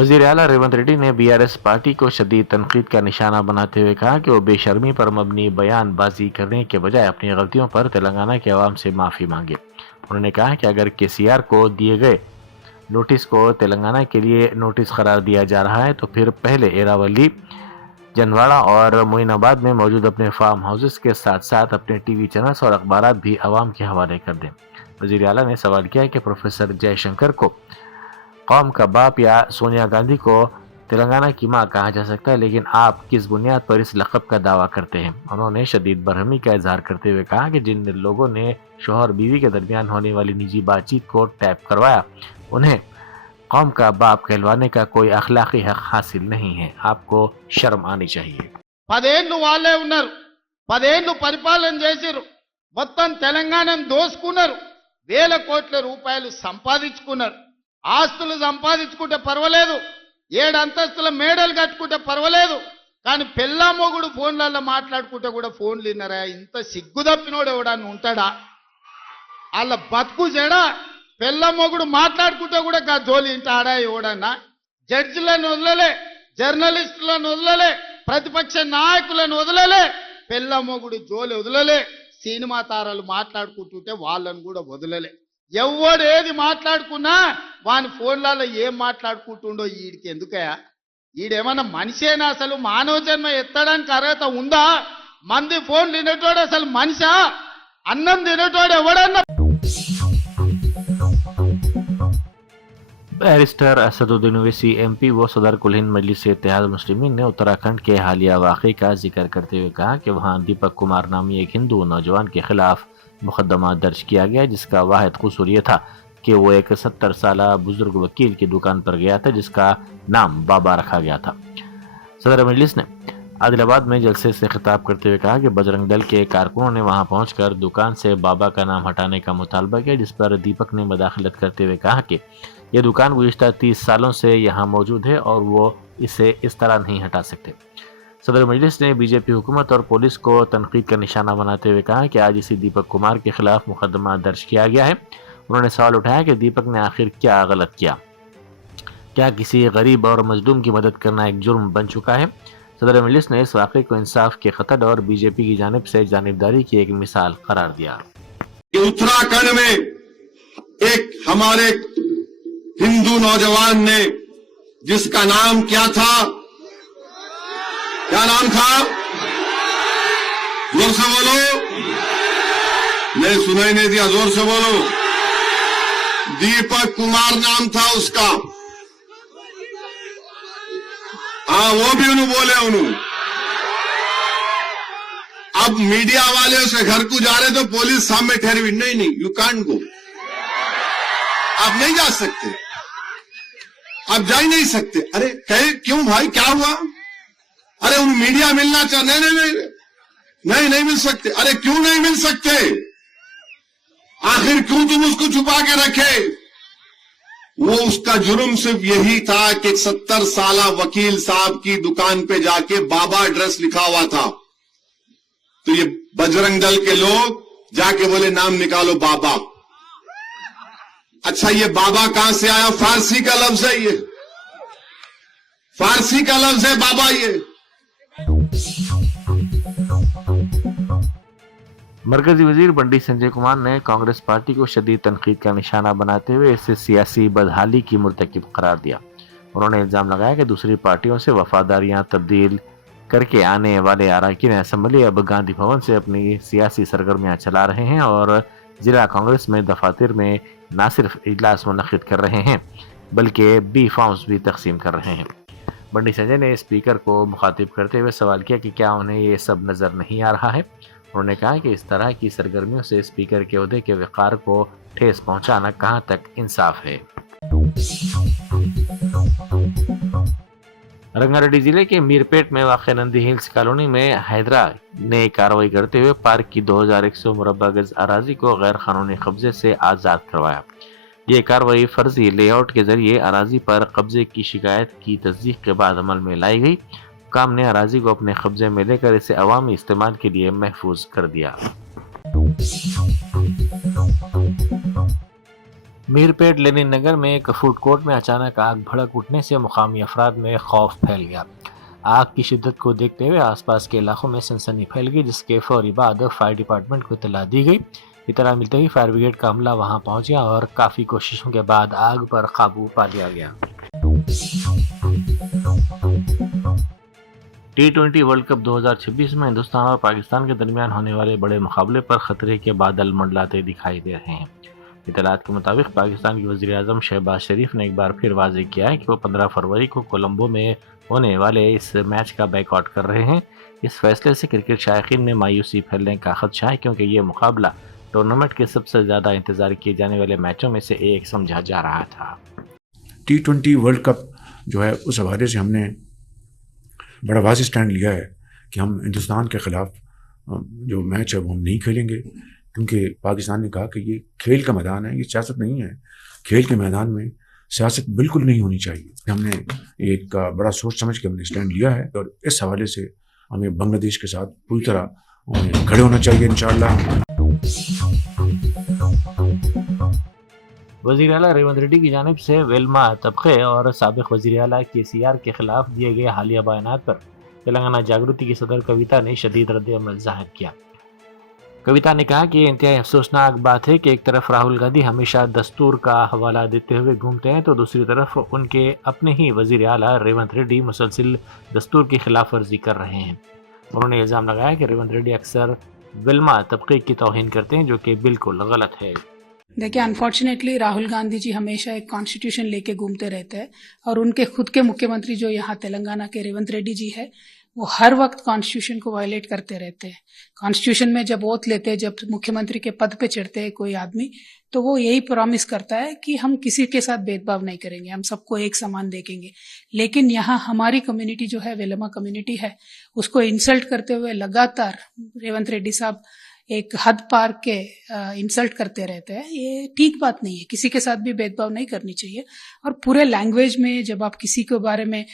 वजीर आला रेवंत रेड्डी ने बीआरएस पार्टी को शदीद तनकीद का निशाना बनाते हुए कहा कि वो बेशर्मी पर मबनी बयानबाजी करने के बजाय अपनी गलतियों पर तेलंगाना के अवाम से माफ़ी मांगे। उन्होंने कहा कि अगर केसीआर को दिए गए नोटिस को तेलंगाना के लिए नोटिस करार दिया जा रहा है तो फिर पहले एरावली, जनवाड़ा और मोइनाबाद में मौजूद अपने फार्म हाउसेस के साथ साथ अपने टीवी चैनल्स और अखबारात भी अवाम के हवाले कर दें। वजीर आला ने सवाल किया कि प्रोफेसर जयशंकर को कौम का बाप या सोनिया गांधी को तेलंगाना की मां कहा जा सकता है, लेकिन आप किस बुनियाद पर इस लक़ब का दावा करते हैं। उन्होंने शदीद बरहमी का इजहार करते हुए कहा कि जिन लोगों ने शौहर बीवी के दरमियान होने वाली निजी बातचीत को टैप करवाया उन्हें कौम का बाप कहलवाने का कोई अखलाकी हक हासिल नहीं है। आपको शर्म आनी चाहिए। 10 ఏళ్ళు వాళ్ళే ఉన్నారు, 10 ఏళ్ళు పరిపాలన చేసిరు, మొత్తం తెలంగాణను దోసుకున్నారు, వేల కోట్ల రూపాయలు సంపాదించుకున్నారు, ఆస్తులు సంపాదించుకుంటే పర్వాలేదు, 7 అంతస్తుల మేడలు కట్టుకుంటే పర్వాలేదు, కానీ పెళ్ళా మొగుడు ఫోన్లలో మాట్లాడుకుంటే కూడా ఫోన్లు విన్నారా? ఇంత సిగ్గు తప్పినోడు ఎవడన్నా ఉంటాడా? వాళ్ళ బతుకు జడా పెళ్ళ మొగుడు మాట్లాడుకుంటే కూడా గా జోలి ఇంటాడా ఎవడన్నా? జడ్జిలను వదలలే, జర్నలిస్టులను వదలలే, ప్రతిపక్ష నాయకులను వదలలే, పెళ్ళ మొగుడు జోలి వదలలే, సినిమా తారాలు మాట్లాడుకుంటుంటే వాళ్ళను కూడా వదలలే. ఎవడు ఏది మాట్లాడుకున్నా వాని ఫోన్లలో ఏం మాట్లాడుకుంటుండో వీడికి ఎందుకయా? వీడేమన్నా మనిషేనా? అసలు మానవ జన్మ ఎత్తడానికి అర్హత ఉందా? మంది ఫోన్ తినేటోడు అసలు మనిషా? అన్నం తినేటోడు ఎవడన్నా? बैरिस्टर असदुद्दीन ओवैसी एमपी व सदर कुल हिंद मजलिस इत्तेहाद मुस्लिमीन ने उत्तराखंड के हालिया वाक़े का जिक्र करते हुए कहा कि वहाँ दीपक कुमार नामी एक हिंदू नौजवान के खिलाफ मुकदमा दर्ज किया गया, जिसका वाहिद कसूर ये था कि वो एक 70 साल बुजुर्ग वकील की दुकान पर गया था जिसका नाम बाबा रखा गया था। सदर मजलिस ने आदिलाबाद में जलसे से खिताब करते हुए कहा कि बजरंग दल के कारकुनों ने वहां पहुंचकर दुकान से बाबा का नाम हटाने का मुतालबा किया, जिस पर दीपक ने मदाखलत करते हुए कहा कि यह दुकान गुज़िश्ता 30 सालों से यहाँ मौजूद है और वो इसे इस तरह नहीं हटा सकते। सदर मजलिस ने बीजेपी हुकूमत और पुलिस को तनकीद का निशाना बनाते हुए कहा कि आज इसी दीपक कुमार के खिलाफ मुकदमा दर्ज किया गया है। उन्होंने सवाल उठाया कि दीपक ने आखिर क्या गलत किया? क्या किसी गरीब और मजलूम की मदद करना एक जुर्म बन चुका है? सदर मजलिस ने इस वाक़े को इंसाफ के खतड और बीजेपी की जानिब से जानिबदारी की एक मिसाल करार दिया। उत्तराखंड में एक हमारे हिंदू नौजवान ने, जिसका नाम क्या था, क्या नाम था? जोर से बोलो, नहीं सुनाई नहीं दिया, जोर से बोलो। दीपक कुमार नाम था उसका। हाँ, वो भी उन्होंने बोले उन्होंने। अब मीडिया वाले उसके घर को जा रहे तो पुलिस सामने ठहरी हुई, नहीं नहीं, यू कांट गो, आप नहीं जा सकते, आप जा ही नहीं सकते। अरे कहे क्यों भाई, क्या हुआ? अरे उन मीडिया मिलना चाह, नहीं नहीं नहीं नहीं नहीं मिल सकते। अरे क्यों नहीं मिल सकते? आखिर क्यों तुम उसको छुपा के रखे? वो उसका जुर्म सिर्फ यही था कि 70 साल वकील साहब की दुकान पे जाके बाबा एड्रेस लिखा हुआ था, तो ये बजरंग दल के लोग जाके बोले नाम निकालो बाबा। अच्छा, ये बाबा कहां से आया? फारसी का लफ्ज है, ये फारसी का लफ्ज है बाबा। ये मरकजी वजीर बंडी संजय कुमार ने कांग्रेस पार्टी को शदीद तनकीद का निशाना बनाते हुए इसे सियासी बदहाली की मुर्तकिब करार दिया। उन्होंने इल्जाम लगाया कि दूसरी पार्टियों से वफादारियां तब्दील करके आने वाले अरकान असम्बली अब गांधी भवन से अपनी सियासी सरगर्मियां चला रहे हैं और जिला कांग्रेस में दफातर में न सिर्फ इजलास मुनक्किद कर रहे हैं बल्कि बी फॉर्म्स भी तकसीम कर रहे हैं। बंडी संजय ने स्पीकर को मुखातिब करते हुए सवाल किया कि क्या उन्हें ये सब नज़र नहीं आ रहा है। उन्होंने कहा कि इस तरह की सरगर्मियों से स्पीकर के ओहदे के वक़ार को ठेस पहुंचाना कहां तक इंसाफ है। रंगारेड्डी जिले के मीरपेट में वाक़ नंदी हिल्स कॉलोनी में हैदरा ने कार्रवाई करते हुए पार्क की 2100 मुरब्बा गज अराजी को गैर कानूनी कब्जे से आज़ाद करवाया। ये कार्रवाई फर्जी लेआउट के जरिए अराजी पर कब्जे की शिकायत की तस्दीक के बाद अमल में लाई गई। हुक्काम ने अराजी को अपने कब्जे में लेकर इसे अवामी इस्तेमाल के लिए महफूज कर दिया। मीरपेट लेनिन नगर में एक फूड कोर्ट में अचानक आग भड़क उठने से मुकामी अफराद में खौफ फैल गया। आग की शिद्दत को देखते हुए आसपास के इलाकों में सनसनी फैल गई, जिसके फौरी बाद फायर डिपार्टमेंट को इत्तला दी गई। इतना मिलते ही फायर ब्रिगेड का अमला वहां पहुंच गया और काफी कोशिशों के बाद आग पर काबू पा लिया गया। T20 वर्ल्ड कप 2026 में हिंदुस्तान और पाकिस्तान के दरमियान होने वाले बड़े मुकाबले पर खतरे के बादल मंडलाते दिखाई दे रहे हैं। इतलात के मुताबिक पाकिस्तान के वज़ीर आज़म शहबाज शरीफ ने एक बार फिर वाज़ेह किया है कि वो 15 फरवरी को कोलंबो में होने वाले इस मैच का बैकआउट कर रहे हैं। इस फैसले से क्रिकेट शायकीन में मायूसी फैलने का खदशा है, क्योंकि ये मुकाबला टूर्नामेंट के सबसे ज़्यादा इंतजार किए जाने वाले मैचों में से एक समझा जा रहा था। T20 वर्ल्ड कप जो है उस हवाले से हमने बड़ा वाज़ेह स्टैंड लिया है कि हम हिंदुस्तान के ख़िलाफ़ जो मैच है वो हम नहीं खेलेंगे, क्योंकि पाकिस्तान ने कहा कि ये खेल का मैदान है, ये सियासत नहीं है। खेल के मैदान में सियासत बिल्कुल नहीं होनी चाहिए। हमने एक बड़ा सोच समझ के हमने स्टैंड लिया है और इस हवाले से हमें बांग्लादेश के साथ पूरी तरह खड़े होना चाहिए इंशाअल्लाह। वज़ीर आला रेवंत रेड्डी की जानिब से वेल्मा तबखे और साबिक वज़ीर आला KCR के खिलाफ दिए गए हालिया बयानात पर तेलंगाना जागृति की सदर कविता ने शदीद रद्द-ए-अमल ज़ाहिर किया। कविता ने कहा कि ये इंतहाई अफसोसनाक बात है कि एक तरफ राहुल गांधी हमेशा दस्तूर का हवाला देते हुए घूमते हैं, तो दूसरी तरफ उनके अपने ही वज़ीर आला रेवंत रेड्डी मुसलसिल दस्तूर की खिलाफ वर्जी कर रहे हैं। उन्होंने इल्ज़ाम लगाया कि रेवंत रेड्डी अक्सर वेल्मा तबके की तौहीन करते हैं, जो कि बिल्कुल गलत है। देखिए, अनफॉर्चुनेटली राहुल गांधी जी हमेशा एक कॉन्स्टिट्यूशन लेके घूमते रहते हैं और उनके खुद के मुख्यमंत्री जो यहाँ तेलंगाना के रेवंत रेड्डी जी है, वो हर वक्त कॉन्स्टिट्यूशन को वायलेट करते रहते हैं। कॉन्स्टिट्यूशन में जब ओथ लेते हैं, जब मुख्यमंत्री के पद पे चढ़ते हैं कोई आदमी, तो वो यही प्रॉमिस करता है कि हम किसी के साथ भेदभाव नहीं करेंगे, हम सबको एक समान देखेंगे। लेकिन यहाँ हमारी कम्युनिटी जो है, वेलमा कम्युनिटी है, उसको इंसल्ट करते हुए लगातार रेवंत रेड्डी साहब एक हद पार के इंसल्ट करते रहते हैं। ये ठीक बात नहीं है, किसी के साथ भी भेदभाव नहीं करनी चाहिए। और पूरे लैंग्वेज में जब आप किसी के बारे में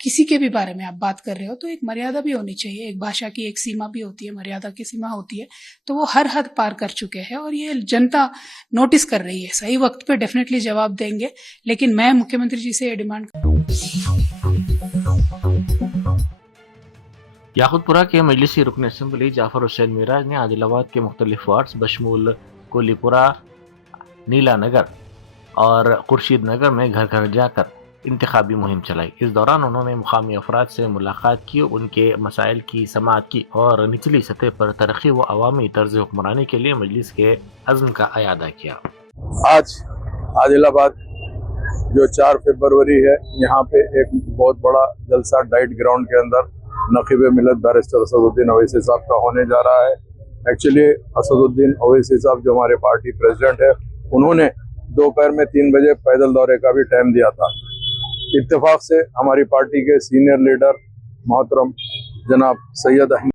किसी के भी बारे में आप बात कर रहे हो, तो एक मर्यादा भी होनी चाहिए। एक भाषा की एक सीमा भी होती है, मर्यादा की सीमा होती है। तो वो हर हद पार कर चुके हैं और ये जनता नोटिस कर रही है। सही वक्त पे डेफिनेटली जवाब देंगे, लेकिन मैं मुख्यमंत्री जी से ये डिमांड याकूतपुरा के मजलिसी रुकन असम्बली जाफर हुसैन मिराज ने आदिलाबाद के मुख्तलिफ वार्ड्स बशमूल कोलीपुरा, नीला नगर और खुर्शीद नगर में घर घर जाकर इंतखाबी मुहिम चलाई। इस दौरान उन्होंने मुकामी अफराद से मुलाकात की, उनके मसाइल की समाअत की और निचली सतह पर तरक्की व अवामी तर्ज हुक्मरानी के लिए मजलिस के अज़्म का अयादा किया। आज आदिलाबाद जो 4 फरवरी है, यहाँ पे एक बहुत बड़ा जलसा डाइट ग्राउंड के अंदर नकीब मिलत बैरिस्टर असदुद्दीन ओवैसी साहब का होने जा रहा है। एक्चुअली असदुद्दीन ओवैसी साहब जो हमारे पार्टी प्रेसिडेंट है, उन्होंने दोपहर में 3 बजे पैदल दौरे का भी टाइम दिया था। इत्तेफाक से हमारी पार्टी के सीनियर लीडर मोहतरम जनाब सैयद अहमद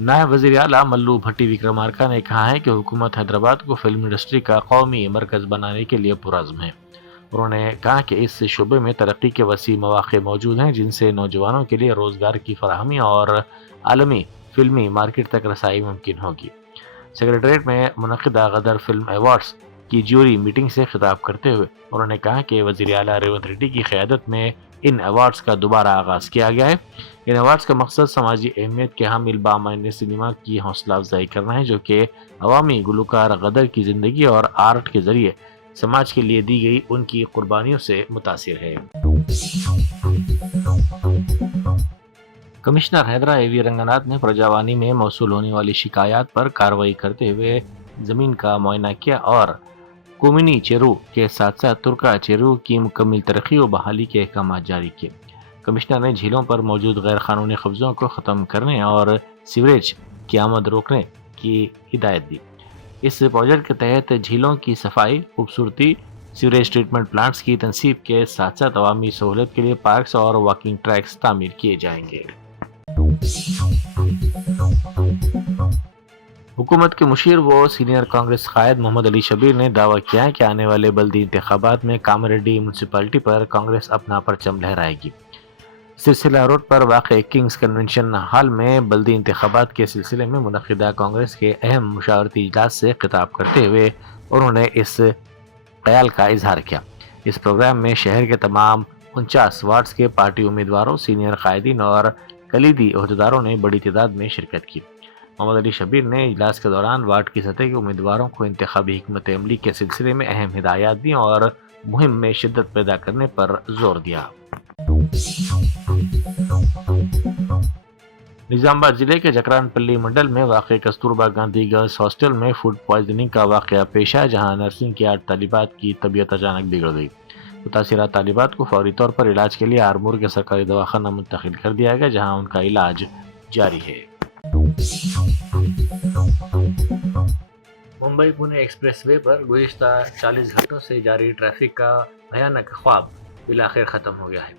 नायब वज़ीर आला मल्लू भट्टी विक्रमार्का ने कहा है कि हुकूमत हैदराबाद को फिल्म इंडस्ट्री का कौमी मरकज़ बनाने के लिए पुरज़्म है। उन्होंने कहा कि इस शोबे में तरक्की के वसी मौक़े मौजूद हैं, जिनसे नौजवानों के लिए रोज़गार की फराहमी और आलमी फिल्मी मार्केट तक रसाई मुमकिन होगी। सेक्रेटरीट में मुनक़िदा गदर फिल्म अवार्ड्स की ज्यूरी मीटिंग से खिताब करते हुए उन्होंने कहा कि वज़ीर आला रेवंत रेड्डी की क़यादत में इन अवार्ड्स का दोबारा आगाज़ किया गया है। इन अवार्ड्स का मकसद समाजी अहमियत के हामिल बामायने सिनेमा की हौसला अफजाई करना है, जो कि अवामी गुलकार गदर की ज़िंदगी और आर्ट के ज़रिए समाज के लिए दी गई उनकी कुर्बानियों से मुतासिर है। कमिश्नर हैदरा एवी रंगनाथ ने प्रजावानी में मौसूल होने वाली शिकायत पर कार्रवाई करते हुए ज़मीन का मुआयना किया और कुमिनी चेरू के साथ साथ तुर्का चेरू की मुकम्मल तरक्की व बहाली के अहकाम जारी किए। कमिश्नर ने झीलों पर मौजूद गैर कानूनी कब्ज़ों को ख़त्म करने और सीवरेज की आमद रोकने की हिदायत दी। इस प्रोजेक्ट के तहत झीलों की सफाई, खूबसूरती, सीवरेज ट्रीटमेंट प्लांट्स की तनसीब के साथ साथ अवामी सहूलत के लिए पार्क्स और वॉकिंग ट्रैक्स तामीर किए जाएंगे। हुकूमत के मुशीर व सीनियर कांग्रेस कायद मोहम्मद अली शबीर ने दावा किया है कि आने वाले बल्दी इंतखाबात में कामारेड्डी म्यूनसिपैलिटी पर कांग्रेस अपना परचम लहराएगी। سلسلہ روڈ پر واقع کنگز کنونشن ہال میں بلدی انتخابات کے سلسلے میں منعقدہ کانگریس کے اہم مشاورتی اجلاس سے خطاب کرتے ہوئے انہوں نے اس خیال کا اظہار کیا۔ اس پروگرام میں شہر کے تمام 49 وارڈز کے پارٹی امیدواروں، سینئر قائدین اور کلیدی عہدیداروں نے بڑی تعداد میں شرکت کی۔ محمد علی شبیر نے اجلاس کے دوران وارڈ کی سطح کے امیدواروں کو انتخابی حکمت عملی کے سلسلے میں اہم ہدایات دی اور مہم میں شدت پیدا کرنے پر زور دیا۔ نظام آباد ضلع کے جکران پلی منڈل میں واقع کستوربا گاندھی گرلز ہاسٹل میں فوڈ پوائزننگ کا واقعہ پیش آیا، جہاں نرسنگ کی 8 طالبات کی طبیعت اچانک بگڑ گئی۔ متاثرہ طالبات کو فوری طور پر علاج کے لیے آرمور کے سرکاری دواخانہ منتقل کر دیا گیا، جہاں ان کا علاج جاری ہے۔ ممبئی پونے ایکسپریس وے پر گزشتہ 40 گھنٹوں سے جاری ٹریفک کا بھیانک خواب بالآخر ختم ہو گیا ہے۔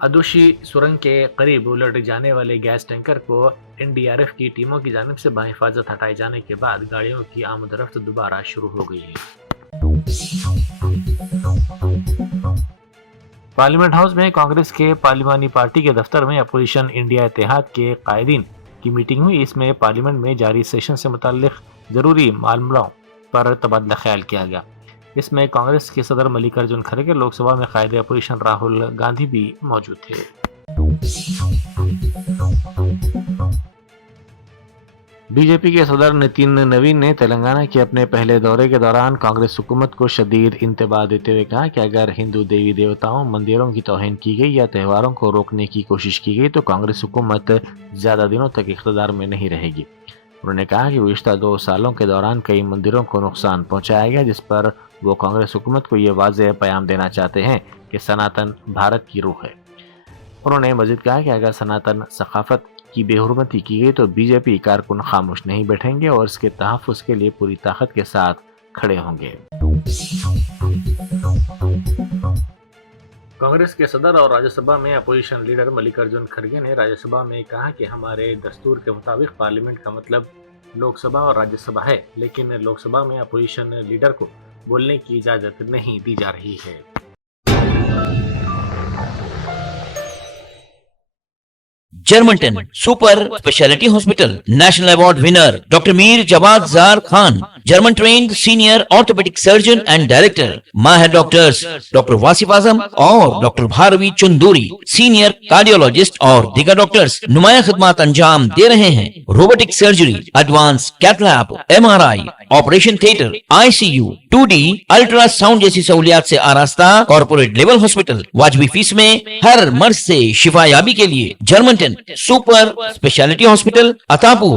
ادوشی سرنگ کے قریب الٹ جانے والے گیس ٹینکر کو NDRF کی ٹیموں کی جانب سے بحفاظت ہٹائے جانے کے بعد گاڑیوں کی آمد و رفت دوبارہ شروع ہو گئی ہے۔ پارلیمنٹ ہاؤس میں کانگریس کے پارلیمانی پارٹی کے دفتر میں اپوزیشن انڈیا اتحاد کے قائدین کی میٹنگ ہوئی۔ اس میں پارلیمنٹ میں جاری سیشن سے متعلق ضروری معاملوں پر تبادلہ خیال کیا گیا۔ اس میں کانگریس کے صدر ملیکارجن کھڑگے، لوک سبھا میں قائد اپوزیشن راہل گاندھی بھی موجود تھے۔ بی جے پی کے صدر نتن نوین نے تلنگانہ کے اپنے پہلے دورے کے دوران کانگریس حکومت کو شدید انتباہ دیتے ہوئے کہا کہ اگر ہندو دیوی دیوتاؤں، مندروں کی توہین کی گئی یا تہواروں کو روکنے کی کوشش کی گئی تو کانگریس حکومت زیادہ دنوں تک اقتدار میں نہیں رہے گی۔ انہوں نے کہا کہ گزشتہ 2 سالوں کے دوران کئی مندروں کو نقصان پہنچایا گیا، جس پر وہ کانگریس حکومت کو یہ واضح پیغام دینا چاہتے ہیں کہ سناتن بھارت کی روح ہے۔ انہوں نے مزید کہا کہ اگر سناتن ثقافت کی بے حرمتی کی گئی تو بی جے پی کارکن خاموش نہیں بیٹھیں گے اور اس کے تحفظ کے لیے پوری طاقت کے ساتھ کھڑے ہوں گے۔ کانگریس کے صدر اور راجیہ سبھا میں اپوزیشن لیڈر ملیکارجن کھڑگے نے راجیہ سبھا میں کہا کہ ہمارے دستور کے مطابق پارلیمنٹ کا مطلب لوک سبھا اور راجیہ سبھا ہے، لیکن لوک سبھا میں اپوزیشن لیڈر کو بولنے کی اجازت نہیں دی جا رہی ہے۔ Germanten super speciality hospital national award winner doctor Mir Jawad Zar Khan, German trained senior orthopaedic surgeon and director, ماہر ڈاکٹرز ڈاکٹر واصف اعظم اور doctor Bharavi Chanduri, senior cardiologist اور دیگر ڈاکٹرز نمایاں خدمات انجام دے رہے ہیں۔ Robotic surgery, advance cath lab, MRI، operation theatre, ICU، 2D ultrasound جیسی سہولیات سے آراستہ کارپوریٹ لیول ہاسپٹل، واجبی فیس میں ہر مرض سے شفا یابی کے لیے جرمنٹن سپر اسپیشلٹی ہاسپٹل، عطاپور۔